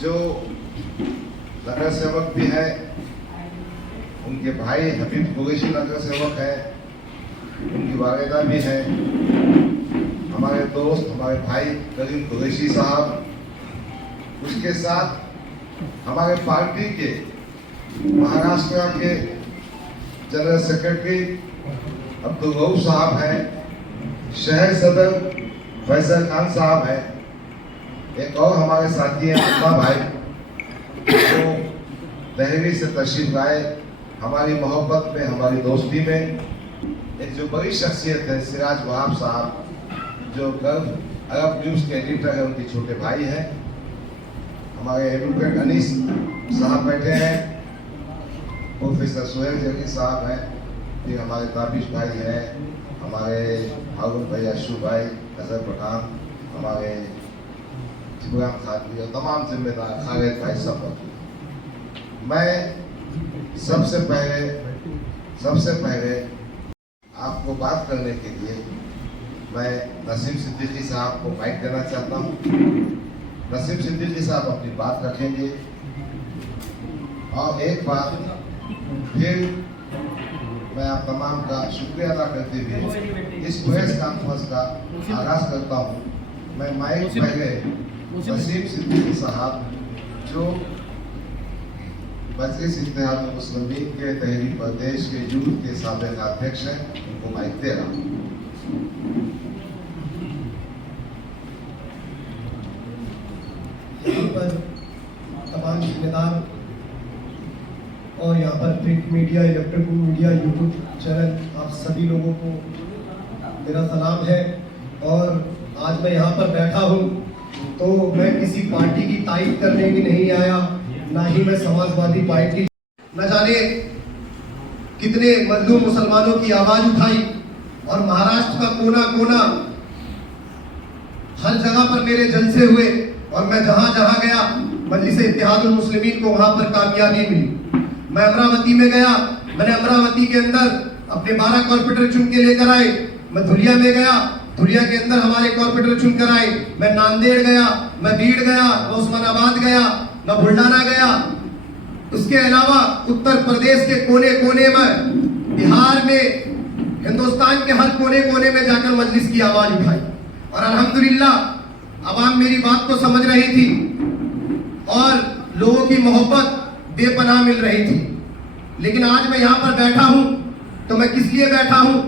जो नगर सेवक भी है, उनके भाई हबीब कुरैशी नगर सेवक है, उनकी वालिदा भी है, हमारे दोस्त हमारे भाई करीम कुरैशी साहब, उसके साथ हमारे पार्टी के महाराष्ट्र के जनरल सेक्रेटरी अब्दुल रऊफ साहब हैं, शहर सदर फैसल खान साहब हैं, एक और हमारे साथी हैं अम्मा भाई, जो दहली से तशरीफ लाए हमारी मोहब्बत में, हमारी दोस्ती में। एक जो बड़ी शख्सियत है सिराज वहाब साहब, जो गल्फ अरब न्यूज़ के एडिटर हैं, उनके छोटे भाई हैं। हमारे एडवोकेट अनीस साहब बैठे हैं, प्रोफेसर सुहेल जगी साहब हैं, फिर हमारे ताबिश भाई हैं, हमारे हारून भाई, अशू भाई, अजहर पठान, हमारे जिब्रान खादी और तमाम जिम्मेदार खालिद भाई सब मौजूद। मैं सबसे पहले आपको बात करने के लिए मैं नसीम सिद्दीकी साहब को माइक देना चाहता हूँ। नसीम सिद्दीकी साहब अपनी बात रखेंगे और एक बार फिर मैं आप तमाम का शुक्रिया अदा करते हुए इस प्रेस कॉन्फ्रेंस का आगाज करता हूँ। मैं माइक पहले नसीम सिद्दीकी साहब, जो मजलिस इत्तेहादुल मुस्लिमीन के तहरीक प्रदेश के यूथ के साबिक अध्यक्ष हैं, उनको माइक दे रहा हूँ। यहाँ पर तमाम जिम्मेदार और यहाँ पर print media, electronic media, YouTube channel, आप सभी लोगों को मेरा सलाम है। और आज मैं यहाँ पर बैठा हूँ तो मैं किसी पार्टी की तारीफ करने भी नहीं आया, ना ही मैं समाजवादी पार्टी, न जाने कितने मजलूम मुसलमानों की आवाज उठाई और महाराष्ट्र का कोना कोना हर जगह पर मेरे जलसे हुए और मैं जहां जहां गया मजलिस इत्तेहादुल मुस्लिमीन को वहां पर कामयाबी मिली। मैं अमरावती में गया, मैंने अमरावती के अंदर अपने 12 कॉर्पोरेटर चुन के लेकर आए। मैं धुलिया में गया, धुलिया के अंदर हमारे कॉर्पोरेटर चुनकर आए। मैं नांदेड़ गया, मैं बीड़ गया, मैं उस्मानाबाद गया, मैं बुल्ढाना गया। उसके अलावा उत्तर प्रदेश के कोने कोने में, बिहार में, हिंदुस्तान के हर कोने कोने में जाकर मजलिस की आवाज उठाई और अल्हम्दुलिल्लाह अवाम मेरी बात को समझ रही थी और लोगों की मोहब्बत बेपनाह मिल रही थी। लेकिन आज मैं यहाँ पर बैठा हूँ तो मैं किस लिए बैठा हूँ?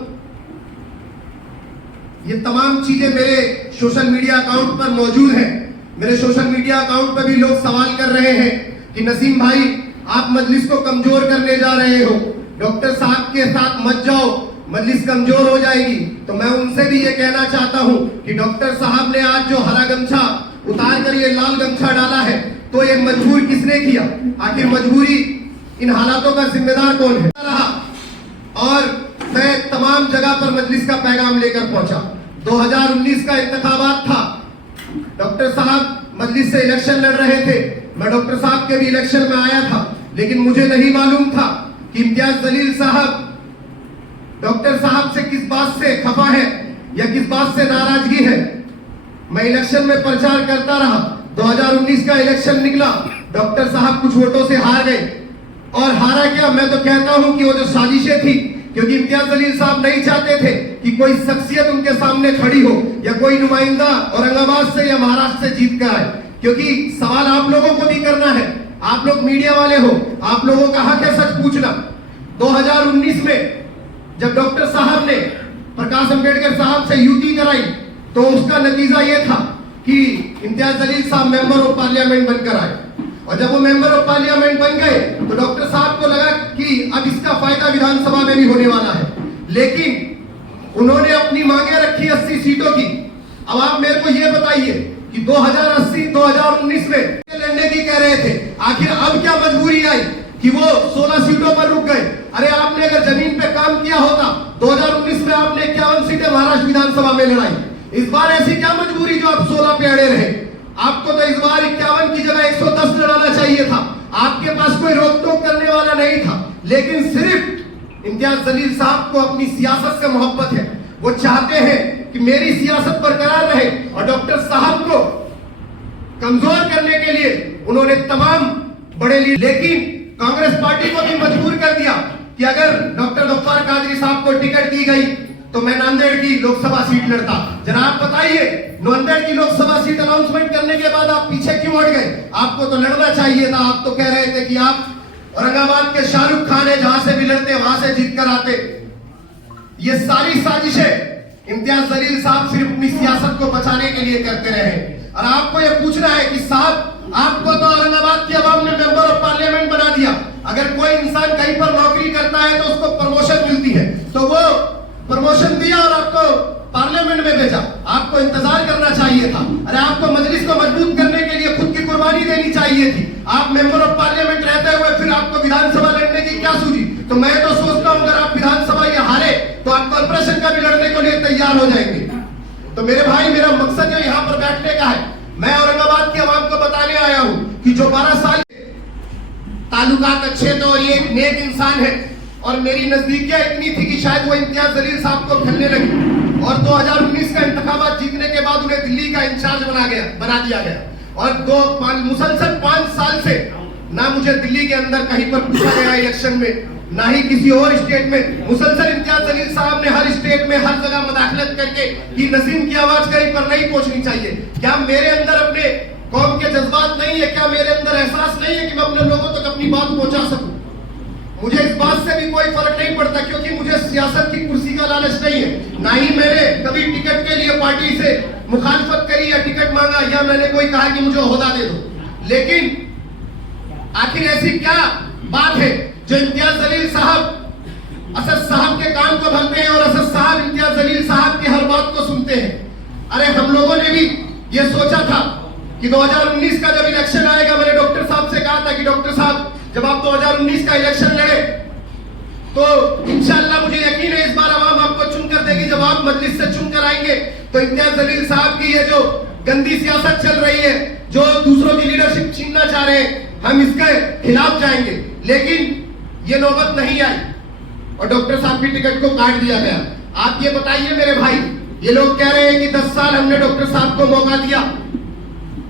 ये तमाम चीजें मेरे सोशल मीडिया अकाउंट पर मौजूद हैं। मेरे सोशल मीडिया अकाउंट पर भी लोग सवाल कर रहे हैं कि नसीम भाई, आप मजलिस को कमजोर करने जा रहे हो, डॉक्टर साहब के साथ मत जाओ, मजलिस कमजोर हो जाएगी। तो मैं उनसे भी ये कहना चाहता हूँ कि डॉक्टर साहब ने आज जो हरा गमछा उतार कर ये लाल गमछा डाला है, तो ये मजबूर किसने किया? आखिर मजबूरी, इन हालातों का जिम्मेदार कौन है? और मैं तमाम जगह पर मजलिस का पैगाम लेकर पहुंचा। 2019 का इंतखाबात था, डॉक्टर साहब मजलिस से इलेक्शन लड़ रहे थे, मैं डॉक्टर साहब के भी इलेक्शन में आया था, लेकिन मुझे नहीं मालूम था कि इम्तियाज जलील साहब डॉक्टर साहब से किस बात से खफा है या किस बात से नाराजगी है। मैं इलेक्शन में प्रचार करता रहा, 2019 का इलेक्शन निकला, डॉक्टर साहब कुछ वोटों से हार गए। और हारा क्या, मैं तो कहता हूं कि वो जो साजिशें थी, क्योंकि इम्तियाज जलील साहब नहीं चाहते थे कि कोई शख्सियत उनके सामने खड़ी हो या कोई नुमाइंदा औरंगाबाद से या महाराष्ट्र से जीत कर आए। क्योंकि सवाल आप लोगों को भी करना है, आप लोग मीडिया वाले हो, आप लोगों का हक है सच पूछना। 2019 में जब डॉक्टर साहब ने प्रकाश अंबेडकर साहब से युति कराई, तो उसका नतीजा यह था कि इम्तियाज जलील साहब मेंबर ऑफ पार्लियामेंट बनकर आए। और जब वो मेंबर ऑफ पार्लियामेंट बन गए तो डॉक्टर साहब को लगा कि अब इसका फायदा विधानसभा में भी होने वाला है। लेकिन उन्होंने अपनी मांगे रखी 80 सीटों की। अब आप मेरे को ये बताइए कि 2019 में लड़ने की कह रहे थे, आखिर अब क्या मजबूरी आई कि वो 16 सीटों पर रुक गए? अरे आपने अगर जमीन पे काम किया होता, 2019 में आपने 51 सीटें महाराष्ट्र विधानसभा में लड़ाई। इस बार ऐसी क्या मजबूरी जो आप 16 पे अड़े रहे? आपको तो इस बार 51 की जगह 110 लड़ाना चाहिए था। आपके पास कोई रोक टोक करने वाला नहीं था। लेकिन सिर्फ इम्तियाज जलील साहब को अपनी सियासत से मोहब्बत है। वो चाहते हैं कि मेरी सियासत बरकरार रहे और डॉक्टर साहब को कमजोर करने के लिए उन्होंने तमाम बड़े लिए, लेकिन कांग्रेस पार्टी को भी मजबूर कर दिया कि अगर डॉक्टर गफ्फार कादरी साहब को टिकट दी गई तो मैं नांदेड़ की लोकसभा सीट लड़ता। जरा आप बताइए, नांदेड़ की लोकसभा सीट अनाउंसमेंट करने के बाद आप पीछे क्यों हट गए? आपको तो लड़ना चाहिए था। आप तो कह रहे थे कि आप औरंगाबाद के शाहरुख खान है, जहां से भी लड़ते वहां से जीत कर आते। ये सारी साजिशें इम्तियाज जलील साहब सिर्फ अपनी सियासत को बचाने के लिए करते रहे। और आपको ये पूछना है कि साहब, आपको तो औरंगाबाद की आवाम ने मेंबर ऑफ पार्लियामेंट बना दिया। अगर कोई इंसान कहीं पर नौकरी करता है तो उसको प्रमोशन मिलती है, तो वो प्रमोशन दिया और आपको पार्लियामेंट में भेजा। आपको इंतजार करना चाहिए था। अरे आपको मजलिस को मजबूत करने के लिए खुद की कुर्बानी देनी चाहिए थी। आप मेंबर ऑफ पार्लियामेंट रहते हुए फिर आपको विधानसभा लड़ने की क्या सूझी? तो मैं तो सोचता हूं अगर आप विधानसभा ये हारे तो आप कॉर्पोरेशन का भी लड़ने के लिए तैयार हो जाएंगे। तो मेरे भाई, मेरा मकसद जो यहाँ पर बैठने का है, मैं औरंगाबाद की आवाम को बताने आया हूँ कि जो 12 साल ताल्लुकात अच्छे थे और ये एक नेक इंसान है और मेरी नजदीकियां इतनी थी कि शायद वो इम्तियाज जलील साहब को खेलने लगी और 2019 का इंतखाबात जीतने के बाद उन्हें दिल्ली का इंचार्ज बना दिया गया। और मुसलसल 5 साल से ना मुझे दिल्ली के अंदर कहीं पर पूछा गया इलेक्शन में, ना ही किसी और स्टेट में। मुसलसल इम्तियाज जलील साहब ने हर स्टेट में हर जगह मुदाखलत करके कि नसीम की आवाज कहीं पर नहीं पहुंचनी चाहिए। क्या मेरे अंदर अपने कौम के जज्बात नहीं है? क्या मेरे अंदर एहसास नहीं है कि मैं अपने लोगों तक अपनी बात पहुंचा सकूं? मुझे इस बात से भी कोई फर्क नहीं पड़ता, क्योंकि मुझे सियासत की कुर्सी का लालच नहीं है। ना ही मैंने कभी टिकट के लिए पार्टी से मुखालफत करी या टिकट मांगा या मैंने कोई कहा कि मुझे ओहदा दे दो। लेकिन आखिर ऐसी क्या बात है जो इम्तियाज जलील साहब असद साहब के कान को भरते हैं और असद साहब इम्तियाज जलील साहब की हर बात को सुनते हैं? अरे हम लोगों ने भी ये सोचा था कि 2019 का जब इलेक्शन आएगा, मैंने डॉक्टर साहब से कहा था कि डॉक्टर साहब, जब आप 2019 का इलेक्शन लड़े तो इंशाअल्लाह मुझे यकीन है इस बार आवाम आपको चुनकर देगी। जब आप मजलिस से चुनकर आएंगे तो इम्तियाज जलील साहब की ये जो गंदी सियासत चल रही है, जो दूसरों की लीडरशिप छीनना चाह रहे हैं, हम इसके खिलाफ जाएंगे। लेकिन ये नौबत नहीं आई और डॉक्टर साहब की टिकट को काट दिया गया। आप ये बताइए मेरे भाई, ये लोग कह रहे हैं कि 10 साल हमने डॉक्टर साहब को मौका दिया।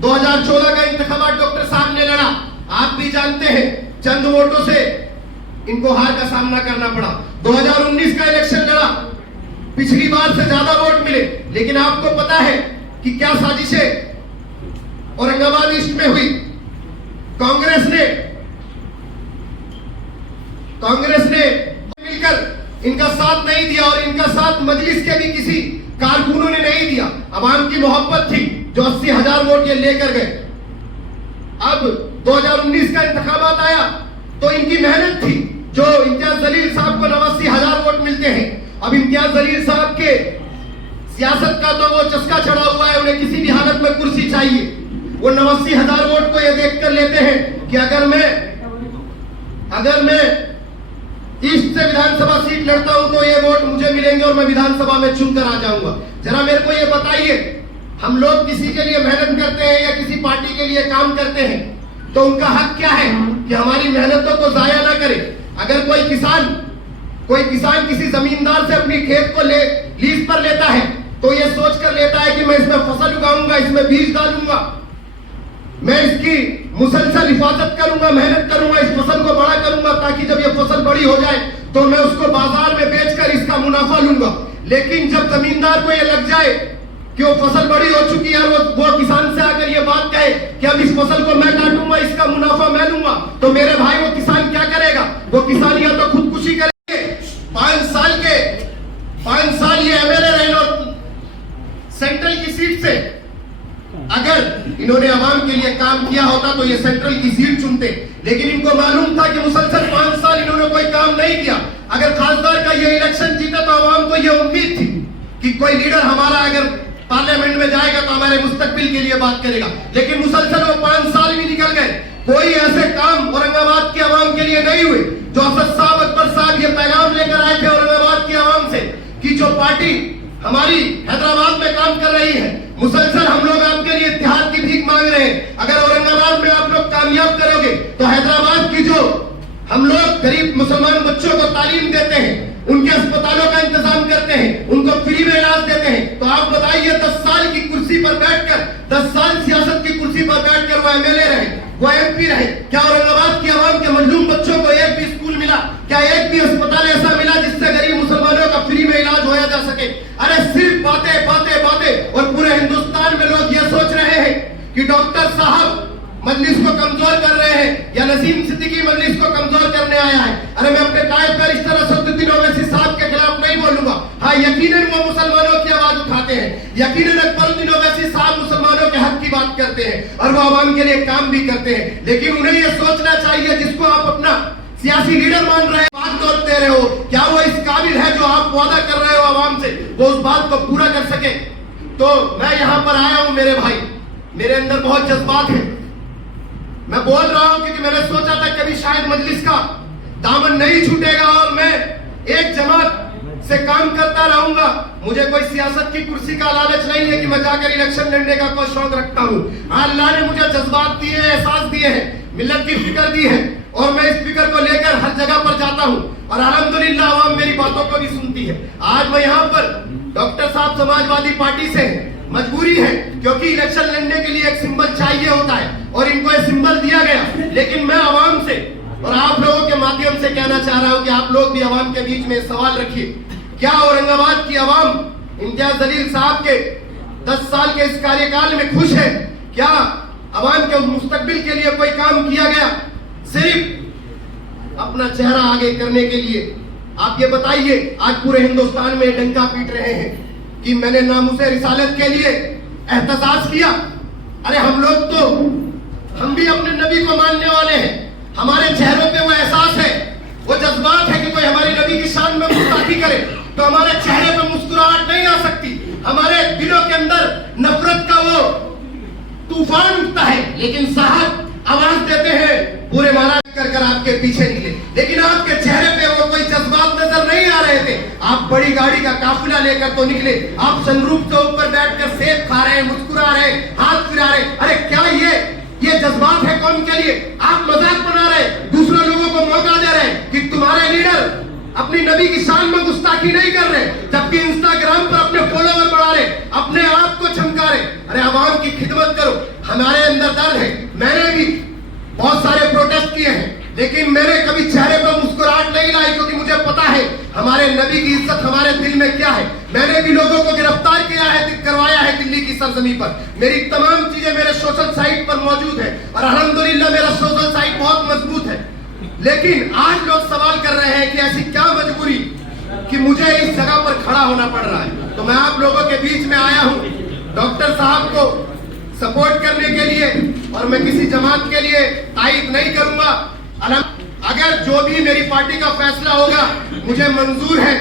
2014 का इंतखाबात डॉक्टर साहब ने लड़ा, आप भी जानते हैं चंद वोटों से इनको हार का सामना करना पड़ा। 2019 का इलेक्शन लड़ा, पिछली बार से ज्यादा वोट मिले। लेकिन आपको पता है कि क्या साजिशें औरंगाबाद ईस्ट में हुई? कांग्रेस ने मिलकर इनका साथ नहीं दिया और इनका साथ मजलिस के भी किसी कारकुनों ने नहीं दिया। अवाम की मोहब्बत थी जो 80,000 वोट ये लेकर गए। अब 2019 का इंतखाबात आया तो इनकी मेहनत थी, जो इम्तियाज जलील साहब को 89,000 वोट मिलते हैं। अब इम्तियाज जलील साहब के सियासत का तो वो चस्का चढ़ा हुआ है, उन्हें किसी भी हालत में कुर्सी चाहिए। वो 89,000 वोट को ये देख कर लेते हैं कि अगर मैं ईस्ट से विधानसभा सीट लड़ता हूं तो ये वोट मुझे मिलेंगे और मैं विधानसभा में चुनकर आ जाऊंगा। जरा मेरे को ये बताइए, हम लोग किसी के लिए मेहनत करते हैं या किसी पार्टी के लिए काम करते हैं तो उनका हक क्या है कि हमारी मेहनतों को जाया ना करे। अगर कोई किसान किसी जमींदार से अपनी खेत को लीज पर लेता है तो ये सोच कर लेता है कि मैं इसमें फसल उगाऊंगा, इसमें बीज डालूंगा, मैं इसकी मुसलसल हिफाजत करूंगा, मेहनत करूंगा, इस फसल को बड़ा करूंगा ताकि जब ये फसल बड़ी हो जाए तो मैं उसको बाजार में बेचकर इसका मुनाफा लूंगा। लेकिन जब जमींदार को ये लग जाए कि वो फसल बड़ी हो चुकी है और वो किसान से आकर ये बात कहे कि अब इस फसल को मैं काटूंगा, इसका मुनाफा मैं लूंगा, तो मेरे भाई वो किसान क्या करेगा? वो किसान या तो खुदकुशी करेंगे। 5 साल ये एमएलए रहे और सेंट्रल की सीट से अगर इन्होंने आवाम के लिए काम किया होता तो ये सेंट्रल की सीट चुनते। लेकिन इनको मालूम था कि मुसलसल 5 साल इन्होंने कोई काम नहीं किया। अगर खासदार का ये इलेक्शन जीता तो आवाम को ये उम्मीद थी कि कोई लीडर हमारा अगर पार्लियामेंट में जाएगा तो हमारे मुस्तकबिल के लिए बात करेगा। लेकिन मुसलसल वो 5 साल भी निकल गए, कोई ऐसे काम औरंगाबाद की आवाम के लिए नहीं हुए। जो असद साहब, अकबर साहब ये पैगाम लेकर आए थे औरंगाबाद की आवाम से कि जो पार्टी हमारी हैदराबाद में काम कर रही है, मुसलसल हम लोग आपके लिए इत्तेहाद की भीख मांग रहे हैं। अगर औरंगाबाद में आप लोग कामयाब करोगे तो हैदराबाद की जो हम लोग गरीब मुसलमान बच्चों को तालीम देते हैं, उनके अस्पतालों का इंतजाम करते हैं, उनको फ्री में इलाज देते हैं, तो आप बताइए 10 साल की कुर्सी पर बैठकर, 10 साल सियासत की कुर्सी पर वो एमपी रहे। क्या औरंगाबाद की आवाम के मजलूम बच्चों को एक भी स्कूल मिला? क्या एक भी अस्पताल ऐसा मिला जिससे गरीब मुसलमानों का फ्री में इलाज होया जा सके? अरे सिर्फ बातें बातें बातें। और पूरे हिंदुस्तान में लोग ये सोच रहे हैं कि डॉक्टर साहब मजलिस को कमजोर कर रहे हैं या नसीम सिद्दीकी मजलिस को कमजोर करने आया है। अरे मैं अपने कायद बैरिस्टर असदुद्दीन ओवैसी साहब के खिलाफ नहीं बोलूंगा। हाँ, यकीनन वो मुसलमानों की आवाज उठाते हैं, यकीनन अकबरुद्दीन ओवैसी साहब मुसलमानों के हक की बात करते हैं और वो आवाम के लिए काम भी करते हैं। लेकिन उन्हें ये सोचना चाहिए, जिसको आप अपना सियासी लीडर मान रहे हैं, बात तोड़ते रहे हो, क्या वो इस काबिल है जो आप वादा कर रहे हो आवाम से, वो उस बात को पूरा कर सके? तो मैं यहाँ पर आया हूँ मेरे भाई, मेरे अंदर बहुत जज्बात है। मैं बोल रहा हूं क्योंकि मैंने सोचा था कभी शायद मजलिस का दामन नहीं छूटेगा और मैं एक जमात से काम करता रहूंगा। मुझे कोई सियासत की कुर्सी का लालच नहीं है कि मैं जाकर इलेक्शन लड़ने का कोई शौक रखता हूं। अल्लाह ने मुझे जज्बात दिए हैं, एहसास दिए हैं, मिल्लत की फिक्र दी है और मैं इस फिक्र को लेकर हर जगह पर जाता हूं और अल्हम्दुलिल्लाह आवाम मेरी बातों को भी सुनती है। आज मैं यहाँ पर डॉक्टर साहब समाजवादी पार्टी से मजबूरी है क्योंकि इलेक्शन लड़ने के लिए एक सिंबल चाहिए होता है और इनको ये सिंबल दिया गया। लेकिन मैं आवाम से और आप लोगों के माध्यम से कहना चाह रहा हूं कि आप लोग भी आवाम के बीच में सवाल रखिए, क्या औरंगाबाद की आवाम इम्तियाज जलील साहब के 10 साल के इस कार्यकाल में खुश है? क्या आवाम के मुस्तकबिल के लिए कोई काम किया गया? सिर्फ अपना चेहरा आगे करने के लिए आप ये बताइए। आज पूरे हिंदुस्तान में डंका पीट रहे हैं कि मैंने नामुसे रिसालत के लिए एहतजाज किया। अरे हम भी अपने नबी को मानने वाले हैं, हमारे चेहरों पे वो एहसास है, वो जज्बात है कि कोई हमारे नबी की शान में गुस्ताखी करे तो हमारे चेहरे पे मुस्कुराहट नहीं आ सकती, हमारे दिलों के अंदर नफरत का वो तूफान उठता है। लेकिन साहब आवाज देते हैं पूरे महाराज कर आपके पीछे निकले, लेकिन आपके चेहरे पे वो कोई जज्बात नजर नहीं आ रहे थे। आप बड़ी गाड़ी का काफिला लेकर तो निकले, आप सनरूफ के ऊपर बैठकर सेब खा रहे हैं, मुस्कुरा रहे हैं, हाथ फिरा रहे हैं। अरे क्या ये जज्बात है कौम के लिए? आप मजाक बना रहे, दूसरे लोगों को मौका दे रहे कि तुम्हारे लीडर अपनी नबी की शान में गुस्ताखी नहीं कर रहे, जबकि इंस्टाग्राम पर अपने फॉलोवर बढ़ा रहे, अपने आप को चमका रहे। अरे आवाम की खिदमत करो, हमारे अंदर दर्द है। मैंने भी बहुत सारे प्रोटेस्ट किए हैं लेकिन मैंने कभी चेहरे पर मुस्कुराहट नहीं लाई क्योंकि मुझे पता है हमारे नबी की इज्जत हमारे दिल में क्या है। मैंने भी लोगों को गिरफ्तार किया है, करवाया है दिल्ली की सरजमी पर। मेरी तमाम चीजें मेरे सोशल साइट पर मौजूद है और अल्हम्दुलिल्लाह मेरा सोशल साइट बहुत मजबूत है। लेकिन आज लोग सवाल कर रहे हैं कि ऐसी क्या मजबूरी कि मुझे इस जगह पर खड़ा होना पड़ रहा है। तो मैं आप लोगों के बीच में आया हूं डॉक्टर साहब को सपोर्ट करने के लिए और मैं किसी जमात के लिए तायद नहीं करूंगा। अगर जो भी मेरी पार्टी का फैसला होगा मुझे मंजूर है।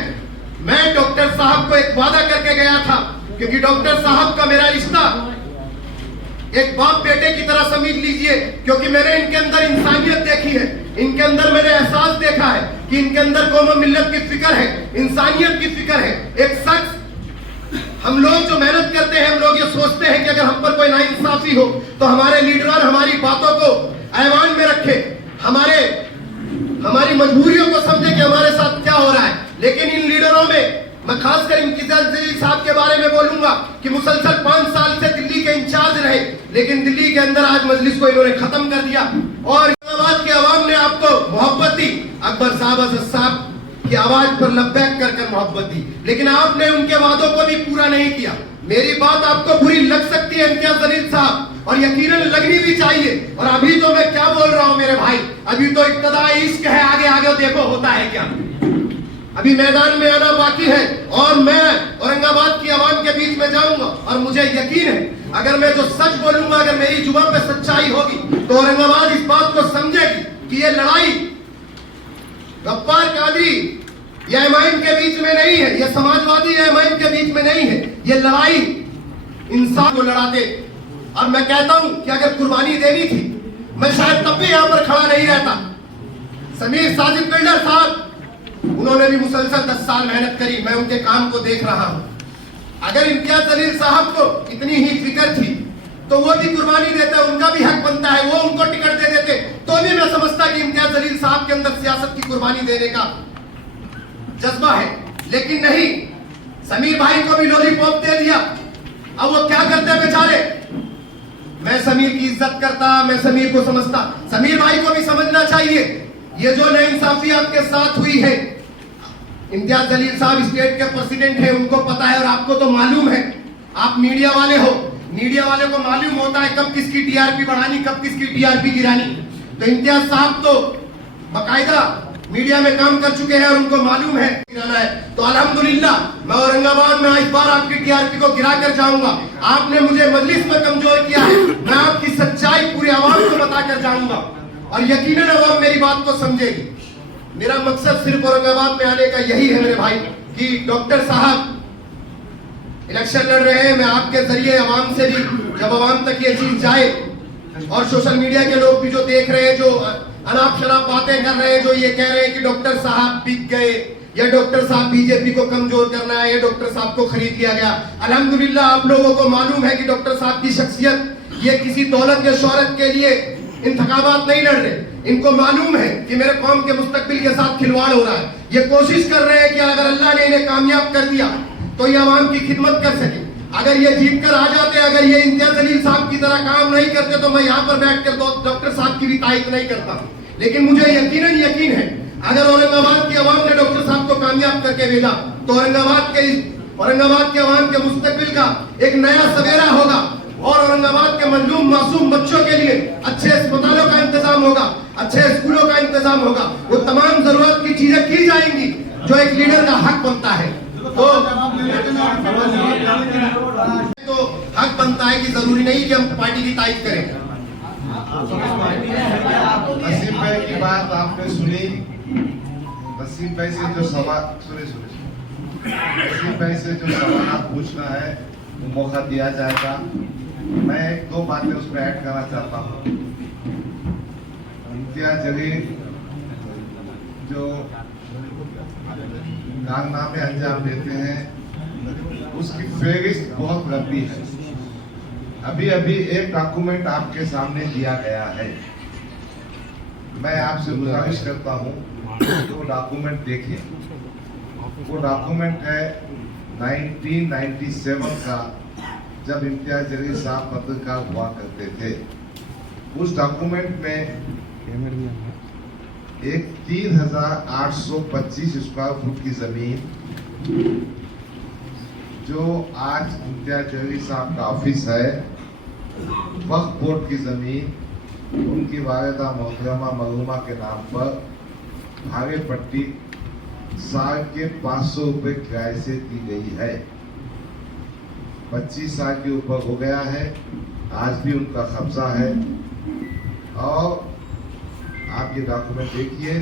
मैं डॉक्टर साहब को एक वादा करके गया था क्योंकि डॉक्टर साहब का मेरा रिश्ता एक बाप बेटे की तरह समझ लीजिए, क्योंकि मैंने इनके अंदर इंसानियत देखी है, इनके अंदर मैंने एहसास देखा है कि इनके अंदर कौम मिल्लत की फिक्र है, इंसानियत की फिक्र है। एक शख्स, हम लोग जो मेहनत करते हैं, हम लोग ये सोचते हैं कि अगर हम पर कोई नाइंसाफी हो तो हमारे लीडर हमारी बातों को ऐवान में रखे, हमारी मजबूरियों को समझे कि हमारे साथ क्या हो रहा है। लेकिन इन लीडरों में मैं खासकर इम्तियाज जलील साहब के बारे में बोलूंगा कि मुसलसल 5 साल से दिल्ली के इंचार्ज रहे, लेकिन दिल्ली के अंदर आज मजलिस को इन्होंने खत्म कर दिया और इस्लामाबाद के अवाम ने आपको मोहब्बत दी। अकबर साहब की आवाज पर लब्बैक कर मोहब्बत दी, लेकिन आपने उनके वादों को भी पूरा नहीं किया। मेरी बात आपको बुरी लग सकती है इम्तियाज जलील साहब, और यकीनन लगनी भी चाहिए। और अभी तो मैं क्या बोल रहा हूं मेरे भाई, अभी तो इब्तिदाई इश्क है, आगे आगे देखो होता है क्या। अभी मैदान में आना बाकी है और मैं औरंगाबाद की आवाम के बीच में जाऊंगा और मुझे यकीन है अगर मैं जो सच बोलूंगा, अगर मेरी जुबान पे सच्चाई होगी तो औरंगाबाद इस बात को समझेगी कि ये लड़ाई गफ्फार कादरी या एमआईएम के बीच में नहीं है, ये समाजवादी या एमआईएम के बीच में नहीं है, ये लड़ाई इंसान को लड़ाते। और मैं कहता हूं कि अगर कुर्बानी देनी थी मैं शायद तब भी यहां पर खड़ा नहीं रहता। समीर साजिद बिल्डर साहब, उन्होंने भी मुसलसल 10 साल मेहनत करी, मैं उनके काम को देख रहा हूं। अगर इम्तियाज जलील साहब को इतनी ही फिक्र थी तो वो भी कुर्बानी देते, उनका भी हक बनता है, वो उनको टिकट दे देते तो भी मैं समझता कि इम्तियाज जलील साहब के अंदर सियासत की कुर्बानी देने का जज्बा है। लेकिन नहीं, समीर भाई को भी लॉलीपॉप दे दिया। अब वो क्या करते बेचारे, मैं समीर की इज्जत करता, मैं समीर को समझता। समीर भाई को भी समझना चाहिए ये जो नाइंसाफी आपके साथ हुई है। इम्तियाज जलील साहब स्टेट के प्रेसिडेंट हैं, उनको पता है और आपको तो मालूम है। आप मीडिया वाले हो, मीडिया वाले को मालूम होता है कब किसकी टीआरपी बढ़ानी, कब किसकी टीआरपी गिरानी। तो इम्तियाज साहब तो बाकायदा मीडिया में काम कर चुके हैं और उनको मालूम है गिराना है। तो अल्हम्दुलिल्लाह मैं औरंगाबाद में इस बार आपकी टीआरपी को गिरा कर जाऊंगा। आपने मुझे मजलिस में कमजोर किया है, मैं आपकी सच्चाई पूरी आवाम को बता कर जाऊंगा और यकीनन आवाम मेरी बात को समझेगी। मेरा मकसद सिर्फ औरंगाबाद में आने का यही है मेरे भाई कि डॉक्टर साहब इलेक्शन लड़ रहे हैं। मैं आपके जरिए आवाम से भी, जब आवाम तक ये चीज जाए और सोशल मीडिया के लोग भी जो देख रहे हैं, जो अनाप शनाप बातें कर रहे हैं, जो ये कह रहे हैं कि डॉक्टर साहब बिक गए या डॉक्टर साहब बीजेपी को कमजोर करना है या डॉक्टर साहब को खरीद लिया गया। अल्हम्दुलिल्लाह आप लोगों को मालूम है कि डॉक्टर साहब की शख्सियत ये किसी दौलत या शोहरत के लिए इंतखाबात नहीं लड़ रहे। इनको मालूम है कि मेरे कौम के मुस्तकबिल के साथ खिलवाड़ हो रहा है। ये कोशिश कर रहे हैं कि अगर अल्लाह ने इन्हें कामयाब कर दिया तो ये आवाम की खिदमत कर सके। अगर ये जीत कर आ जाते, अगर ये इम्तियाज जलील साहब की तरह काम नहीं करते तो मैं यहाँ पर बैठ कर डॉक्टर साहब की भी तारीफ नहीं करता। लेकिन मुझे यकीन है अगर औरंगाबाद की आवाम ने डॉक्टर साहब को कामयाब करके भेजा तो औरंगाबाद के आवाम के मुस्तकबिल का एक नया सवेरा होगा और औरंगाबाद के मजलूम मासूम बच्चों के लिए अच्छे अस्पतालों का इंतजाम होगा, अच्छे स्कूलों का इंतजाम होगा। वो तमाम जरूरत की चीजें की जाएंगी जो एक लीडर का हक बनता है। तो हक बनता है कि जरूरी नहीं कि हम पार्टी की तारीफ करें। नसीम भाई की बात आपने सुनी। नसीम भाई से जो सवाल नसीम भाई से जो सवाल पूछना है वो मौका दिया जाएगा। मैं एक दो बातें उसमें ऐड करना चाहता हूँ। इम्तियाज जलील जो कारनामे अंजाम देते हैं उसकी फेहरिस्त बहुत लंबी है। अभी एक डॉक्यूमेंट आपके सामने दिया गया है। मैं आपसे गुजारिश करता हूं कि वो डॉक्यूमेंट देखें। वो डॉक्यूमेंट है 1997 का, जब इम्तियाज जलील साहब पत्रकार हुआ करते थे। उस डॉक्यूमेंट में एक 3825 स्क्वायर फुट की जमीन जो आज इम्तियाज जलील साहब का ऑफिस है, वक्फ बोर्ड की जमीन उनकी वालिदा मोहतरमा मरहूमा के नाम पर भागे पट्टी साल के 500 रुपए किराए से दी गई है। 25 साल के ऊपर हो गया है, आज भी उनका कब्जा है। और आप ये डॉक्यूमेंट देखिए,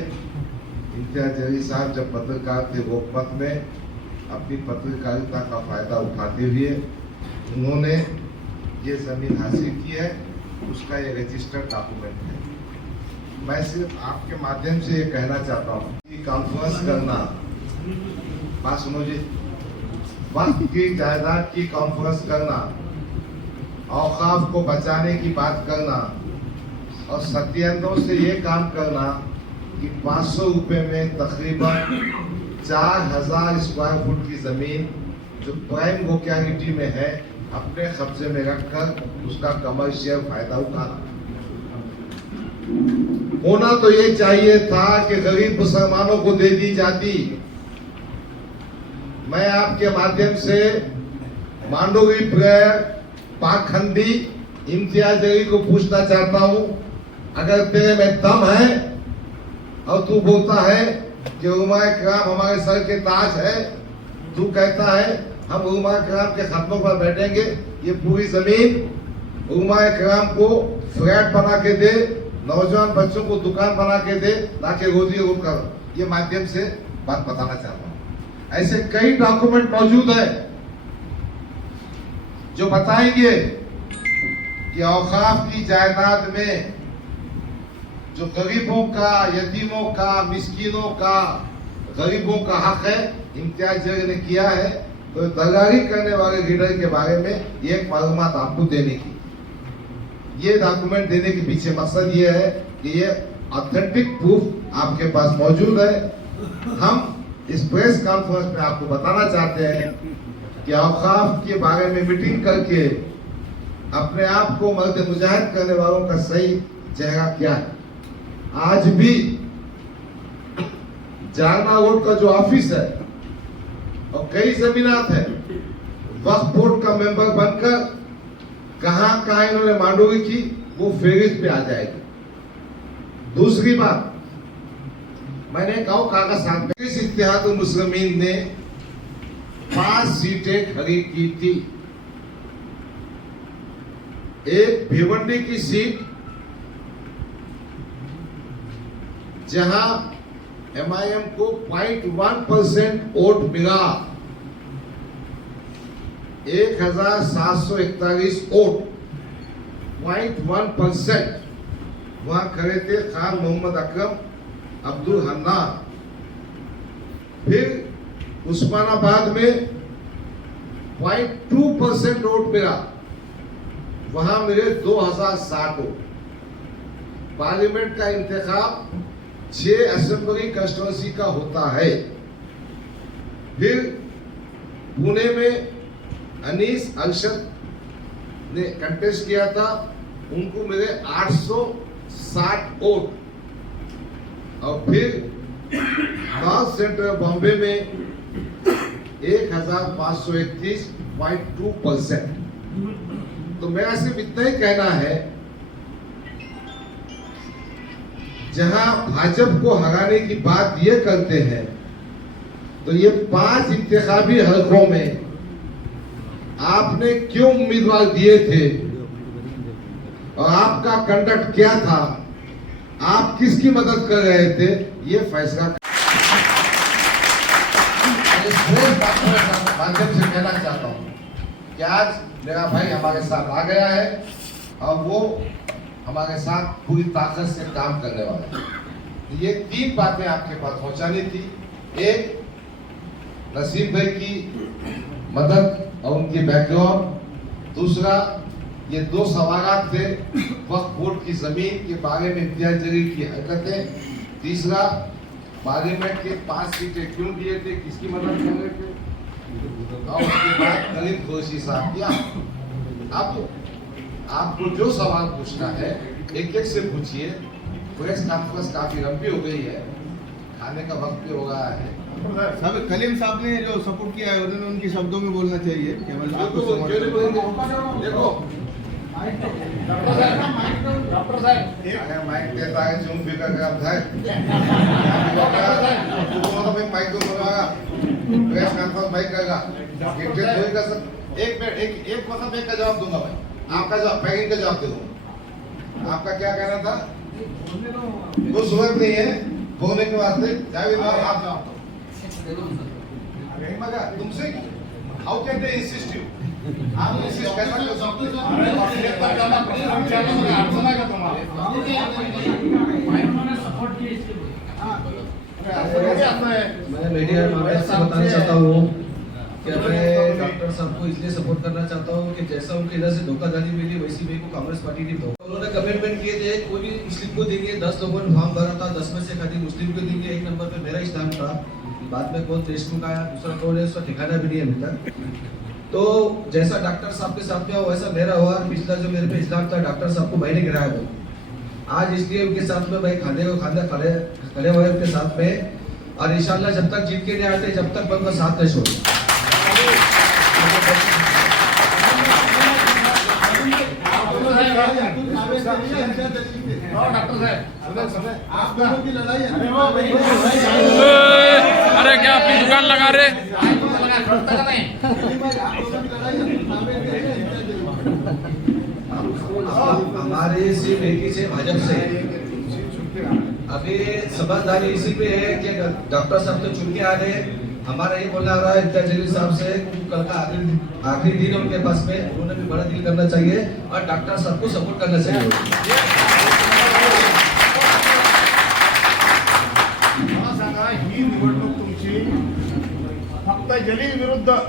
इम्तियाज जलील साहब जब पत्रकार थे गोपमत में, अपनी पत्रकारिता का फायदा उठाते हुए उन्होंने ये जमीन हासिल की है। उसका ये रजिस्टर्ड डॉक्यूमेंट है। मैं सिर्फ आपके माध्यम से ये कहना चाहता हूँ कि कॉन्फ्रेंस करना, बात सुनो जी, वक्त की जायदाद की कॉन्फ्रेंस करना, औकाफ को बचाने की बात करना और सत्याग्रह से ये काम करना कि 500 रुपए में तकरीबन 4000 स्क्वायर फुट की जमीन जो प्राइम लोकेलिटी में है अपने कब्जे में रखकर उसका कमर्शियल फायदा उठाना। होना तो ये चाहिए था कि गरीब मुसलमानों को दे दी जाती। मैं आपके माध्यम से मांडोवी प्रेयर पाखंडी इम्तियाज जलील को पूछना चाहता हूं, अगर तेरे में दम है और तू बोलता है कि उलमाए किराम हमारे सर के ताज है, तू कहता है हम उलमाए किराम के खत्मों पर बैठेंगे, ये पूरी जमीन उलमाए किराम को फ्लैट बना के दे, नौजवान बच्चों को दुकान बना के दे, ताकि रोजी रोटी कर, ये माध्यम से बात बताना चाहता हूं। ऐसे कई डॉक्यूमेंट मौजूद है जो बताएंगे कि औकाफ की जायदाद में जो गरीबों का, यतीमों का, मिस्कीनों का, गरीबों का हक है, इम्तियाज जलील ने किया है। तो दलाली करने वाले लीडर के बारे में ये मालूमात आपको देने की, ये डॉक्यूमेंट देने के पीछे मकसद ये है कि ये ऑथेंटिक प्रूफ आपके पास मौजूद है। हम इस प्रेस कॉन्फ्रेंस में आपको बताना चाहते हैं कि औकाफ के बारे में मीटिंग करके अपने आप को मर्द मुजाहिद करने वालों का सही चेहरा क्या है। आज भी जालना रोड का जो ऑफिस है और कई जमीनात है, वक्फ बोर्ड का मेंबर बनकर कहां कहां इन्होंने मांडोगी की, वो फेरिस्त पे आ जाएगी। दूसरी बात, मैंने कहा कागज साथ में इस इत्तेहादुल मुस्लिमीन ने 5 सीटें खरीद की थी। एक भिवंडी की सीट जहां MIM को 0.1% वोट मिला, 1741 वोट, 0.1%। वहां खड़े थे खान मोहम्मद अकरम, अब्दुल हन्नान। फिर उस्मानाबाद में 0.2% वोट मिला, वहां मिले 2060 वोट। पार्लियामेंट का इंतखाब 6 असेंबली कंस्टिट्यूंसी का होता है। फिर पुणे में अनीस अरशद ने कंटेस्ट किया था, उनको मिले 860 वोट। और फिर नॉर्थ सेंट्रल बॉम्बे में 1531.2%। तो मेरा सिर्फ इतना ही कहना है, जहां भाजपा को हराने की बात ये करते हैं, तो ये 5 इंतखाबी हलकों में आपने क्यों उम्मीदवार दिए थे और आपका कंडक्ट क्या था, आप किसकी मदद कर रहे थे, ये फैसला माध्यम से कहना चाहता हूं कि आज मेरा भाई हमारे साथ आ गया है और वो हमारे साथ पूरी ताकत से काम करने वाला है। ये 3 बातें आपके पास पहुंचानी थी। एक, नसीम भाई की मदद और उनकी बैकग्राउंड। दूसरा, ये 2 सवाल थे, वक्फ बोर्ड की जमीन के बारे में इम्तियाज जलील की हरकतें। तीसरा, पार्लियामेंट के 5 सीटें क्यों दिए थे, किसकी मदद कर रहे थे। और उसके बाद दलित घोषी साहब किया। अब आपको जो सवाल पूछना है एक एक से पूछिए। प्रेस कॉन्फ्रेंस काफी लंबी हो गई है, खाने का वक्त भी हो गया है। साहब कलीम साहब ने जो सपोर्ट किया है उन्होंने उनके शब्दों में बोलना चाहिए। केवल आपको देखो डॉक्टर साहब माइक देता है, जूम भी करके आप था माइक दो बनवागा, प्रेस कॉन्फ्रेंस माइक करेगा, एक मिनट, एक मतलब एक का जवाब दूंगा मैं, आपका जवाब पैकिंग का जवाब दे दूंगा। आपका क्या कहना था? कुछ जरूरत नहीं है बोलने के वास्ते, जावेद आप जवाब मगर तुमसे how can they insist you, आप इंसिस्ट कैसा कर सकते हो? मैं मीडिया में से बताना चाहता हूँ कि मैं डॉक्टर साहब को इसलिए सपोर्ट करना चाहता हूँ कि जैसा उनके इधर से धोखाधड़ी मिली वैसी मेरे को कांग्रेस पार्टी ने धोखा। उन्होंने कमिटमेंट किए थे कोई भी मुस्लिम को देंगे, 10 लोगों ने फॉर्म भरा था, 10 में से खाली मुस्लिम को देंगे। 1 नंबर पे मेरा ही स्थान था। बाद में कौन देशमुख आया, दूसरा कौन है, उसका ठिकाना भी नहीं है अभी तक। तो जैसा डॉक्टर साहब के साथ में हुआ वैसा मेरा हुआ। पिछला जो मेरे पे इल्जाम था डॉक्टर साहब को मैंने गिराया था। आज इसलिए उनके साथ में भाई खाने को खाना खड़े हुए उनके साथ में, और इंशाल्लाह जब तक जीत के नहीं आते जब तक मैं उनका साथ नहीं छोड़ूंगा। अरे क्या अपनी दुकान लगा रहे? हमारे सिर्फ एक ही से भाजपा से अभी समझदारी इसी पे है कि डॉक्टर साहब तो चुन के आ रहे हैं। हमारा ये बोलना रहा है इम्तियाज जलील साहब से, कल का आखिरी दिन उनके पास में, उन्होंने भी बड़ा डील करना चाहिए और डॉक्टर साहब को सपोर्ट करना चाहिए। मला सांगा, ही निवडणूक तुमची फक्त जलील विरुद्ध